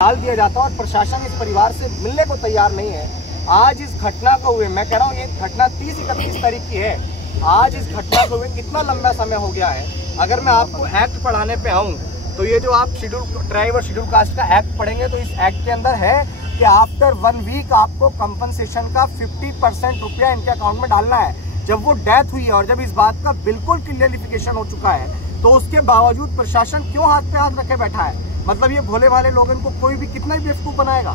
डाल दिया जाता और प्रशासन इस परिवार से मिलने को तैयार नहीं है। आज इस घटना को हुए, मैं कह रहा हूँ ये घटना 30-31 तारीख की है। आज इस घटना को हुए कितना लंबा समय हो गया है। अगर मैं आपको एक्ट पढ़ाने पे आऊँ तो ये जो आप शेड्यूल ट्राइब और शेड्यूल कास्ट का एक्ट पढ़ेंगे तो इस एक्ट के अंदर है कि आफ्टर 1 वीक आपको कंपनसेशन का 50% रुपया इनके अकाउंट में डालना है। जब वो डेथ हुई है और जब इस बात का बिल्कुल क्लियरिफिकेशन हो चुका है तो उसके बावजूद प्रशासन क्यों हाथ पे हाथ रखे बैठा है? मतलब ये भोले भाले लोग, इनको कोई भी कितना ही बेवकूफ बनाएगा।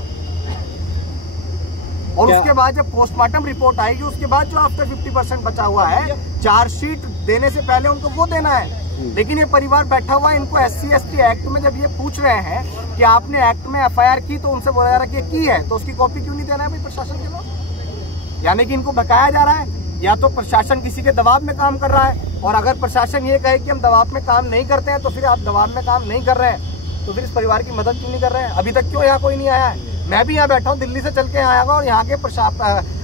और उसके बाद जब पोस्टमार्टम रिपोर्ट आएगी उसके बाद जो आफ्टर 50% बचा हुआ है, चार्जशीट देने से पहले उनको वो देना है। लेकिन ये परिवार बैठा हुआ है, इनको SC/ST एक्ट में जब ये पूछ रहे हैं कि आपने एक्ट में FIR की तो उनसे बोला जा रहा है कि की है तो उसकी कॉपी क्यों नहीं देना है भाई प्रशासन के लोग? यानी कि इनको बकाया जा रहा है या तो प्रशासन किसी के दबाव में काम कर रहा है। और अगर प्रशासन ये कहे कि हम दबाव में काम नहीं करते हैं तो फिर आप दबाव में काम नहीं कर रहे हैं तो फिर इस परिवार की मदद क्यों नहीं कर रहे हैं? अभी तक क्यों यहाँ कोई नहीं आया है? मैं भी यहाँ बैठा हूँ, दिल्ली से चल के आया और यहाँ के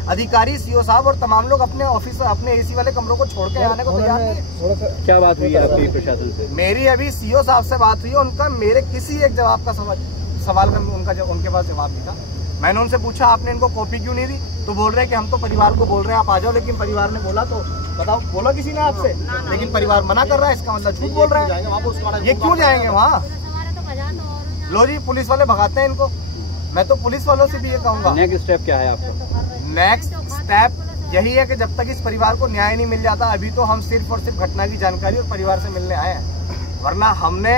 अधिकारी CO साहब और तमाम लोग अपने ऑफिस अपने AC वाले कमरों को छोड़ के आने को तैयार नहीं। क्या बात हुई है आपकी प्रशासन से? मेरी अभी CO साहब से बात हुई है, उनका मेरे किसी एक जवाब का सवाल का उनके पास जवाब नहीं था। मैंने उनसे पूछा आपने इनको कॉपी क्यों नहीं दी तो बोल रहे कि हम तो परिवार को बोल रहे हैं आप आ जाओ, लेकिन परिवार ने बोला तो बताओ, बोला किसी ने आपसे? लेकिन परिवार मना कर रहा है, इसका मतलब झूठ बोल रहे हैं। ये क्यों जाएंगे वहाँ? लो जी, पुलिस वाले भगाते हैं इनको। मैं तो पुलिस वालों से भी ये कहूंगा, नेक्स्ट स्टेप क्या है आपका? नेक्स्ट स्टेप यही है कि जब तक इस परिवार को न्याय नहीं मिल जाता, अभी तो हम सिर्फ और सिर्फ घटना की जानकारी और परिवार से मिलने आए हैं, वरना हमने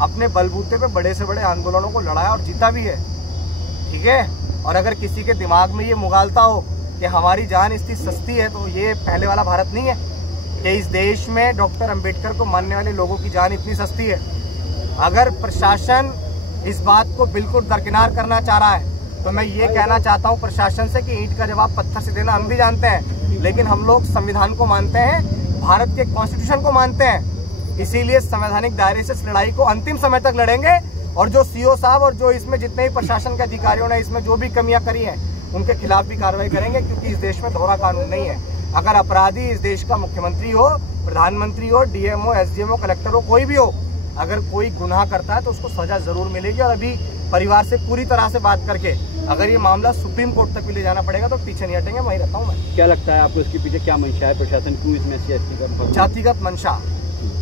अपने बलबूते पे बड़े से बड़े आंदोलनों को लड़ाया और जीता भी है। ठीक है, और अगर किसी के दिमाग में ये मुगालता हो कि हमारी जान इतनी सस्ती है तो ये पहले वाला भारत नहीं है कि इस देश में डॉक्टर अंबेडकर को मानने वाले लोगों की जान इतनी सस्ती है। अगर प्रशासन इस बात को बिल्कुल दरकिनार करना चाह रहा है तो मैं ये कहना चाहता हूँ प्रशासन से कि ईंट का जवाब पत्थर से देना हम भी जानते हैं, लेकिन हम लोग संविधान को मानते हैं, भारत के कॉन्स्टिट्यूशन को मानते हैं, इसीलिए संवैधानिक दायरे से इस लड़ाई को अंतिम समय तक लड़ेंगे। और जो CO साहब और जो इसमें जितने भी प्रशासन के अधिकारियों ने इसमें जो भी कमियां करी हैं उनके खिलाफ भी कार्रवाई करेंगे, क्योंकि इस देश में दोहरा कानून नहीं है। अगर अपराधी इस देश का मुख्यमंत्री हो, प्रधानमंत्री हो, DMO, SDMO, कलेक्टर हो, कोई भी हो, अगर कोई गुनाह करता है तो उसको सजा जरूर मिलेगी। और अभी परिवार से पूरी तरह से बात करके अगर ये मामला सुप्रीम कोर्ट तक भी ले जाना पड़ेगा तो पीछे नहीं हटेंगे, वहीं रहता हूँ मैं। क्या लगता है आपको इसके पीछे क्या मंशा है? प्रशासन क्यों इसमें SC/ST का? जातिगत मंशा।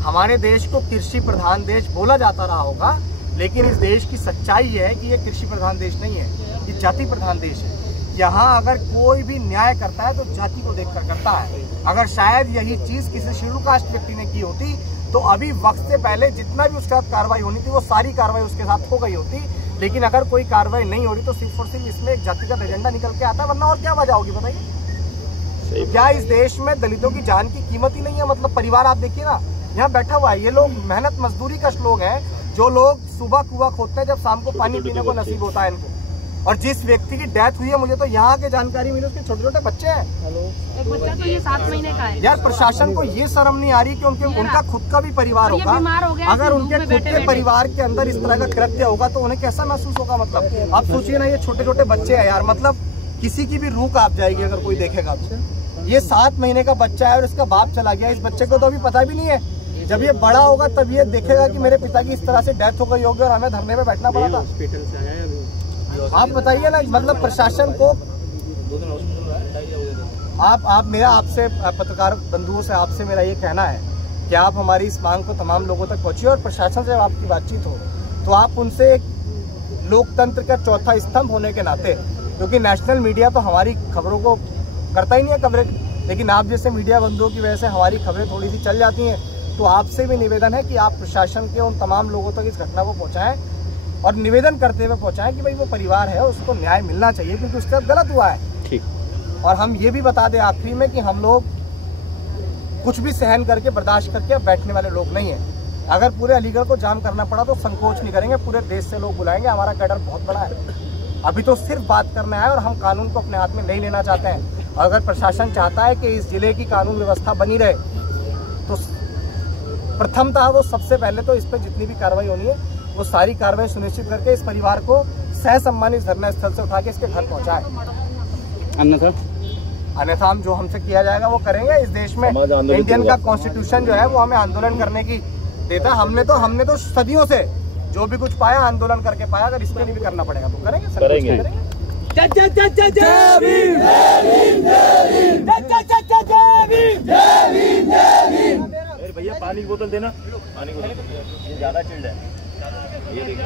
हमारे देश को कृषि प्रधान देश बोला जाता रहा होगा, लेकिन इस देश की सच्चाई है कि ये कृषि प्रधान देश नहीं है, ये जाति प्रधान देश है। यहाँ अगर कोई भी न्याय करता है तो जाति को देखकर करता है। अगर शायद यही चीज किसी शेड्यूल कास्ट व्यक्ति ने की होती तो अभी वक्त से पहले जितना भी उसके साथ कार्रवाई होनी थी वो सारी कार्रवाई उसके साथ हो गई होती। लेकिन अगर कोई कार्रवाई नहीं हो रही तो सिर्फ और सिर्फ इसमें एक जातिगत एजेंडा निकल के आता है, वरना और क्या वजह होगी बताइए? क्या इस देश में दलितों की जान की कीमत ही नहीं है? मतलब परिवार आप देखिए ना, यहाँ बैठा हुआ है, ये लोग मेहनत मजदूरी कश लोग हैं, जो लोग सुबह कुआं खोदते हैं जब शाम को पानी पीने को नसीब होता है इनको। और जिस व्यक्ति की डेथ हुई है, मुझे तो यहाँ की जानकारी मिली, उसके छोटे छोटे बच्चे हैं। एक बच्चा तो ये 7 महीने का है। यार प्रशासन को ये शर्म नहीं आ रही कि उनका खुद का भी परिवार होगा, अगर उनके खुद के परिवार के अंदर इस तरह का कृत्य होगा तो उन्हें कैसा महसूस होगा? मतलब आप सोचिए ना, ये छोटे छोटे बच्चे हैं यार, मतलब किसी की भी रूह कांप जाएगी अगर कोई देखेगा तो। ये 7 महीने का बच्चा है और इसका बाप चला गया, इस बच्चे को तो अभी पता भी नहीं है। जब ये बड़ा होगा तब ये देखेगा कि मेरे पिता की इस तरह से डेथ हो गई होगी और हमें धरने में बैठना पड़ा था। आप बताइए ना, मतलब प्रशासन को आपसे पत्रकार बंधुओं से आपसे मेरा ये कहना है कि आप हमारी इस मांग को तमाम लोगों तक पहुंचिए और प्रशासन से आपकी बातचीत हो तो आप उनसे लोकतंत्र का चौथा स्तंभ होने के नाते, क्योंकि नेशनल मीडिया तो हमारी खबरों को करता ही नहीं है कवरेज, लेकिन आप जैसे मीडिया बंधुओं की वजह से हमारी खबरें थोड़ी सी चल जाती हैं। तो आपसे भी निवेदन है कि आप प्रशासन के उन तमाम लोगों तक इस घटना को पहुंचाएं और निवेदन करते हुए पहुंचाएं कि भाई वो परिवार है उसको न्याय मिलना चाहिए, क्योंकि उसके साथ गलत हुआ है। ठीक। और हम ये भी बता दें आखिरी में कि हम लोग कुछ भी सहन करके बर्दाश्त करके अब बैठने वाले लोग नहीं हैं। अगर पूरे अलीगढ़ को जाम करना पड़ा तो संकोच नहीं करेंगे, पूरे देश से लोग बुलाएंगे। हमारा कैडर बहुत बड़ा है, अभी तो सिर्फ बात करने आए और हम कानून को अपने हाथ में नहीं लेना चाहते हैं। और अगर प्रशासन चाहता है कि इस जिले की कानून व्यवस्था बनी रहे तो प्रथमतः वो सबसे पहले तो इस पर जितनी भी कार्रवाई होनी है वो सारी कार्रवाई सुनिश्चित करके इस परिवार को सह सम्मानित धरना स्थल से उठा के इसके घर पहुंचाए। अन्यथा हम जो हमसे किया जाएगा वो करेंगे। इस देश में इंडियन का कॉन्स्टिट्यूशन जो है वो हमें आंदोलन करने की देता है। हमने तो सदियों से जो भी कुछ पाया आंदोलन करके पाया, अगर इसके लिए भी करना पड़ेगा तो करेंगे। भैया पानी की बोतल देना, पानी की बोतल, ये ज्यादा चिल्ड है। ये देखिए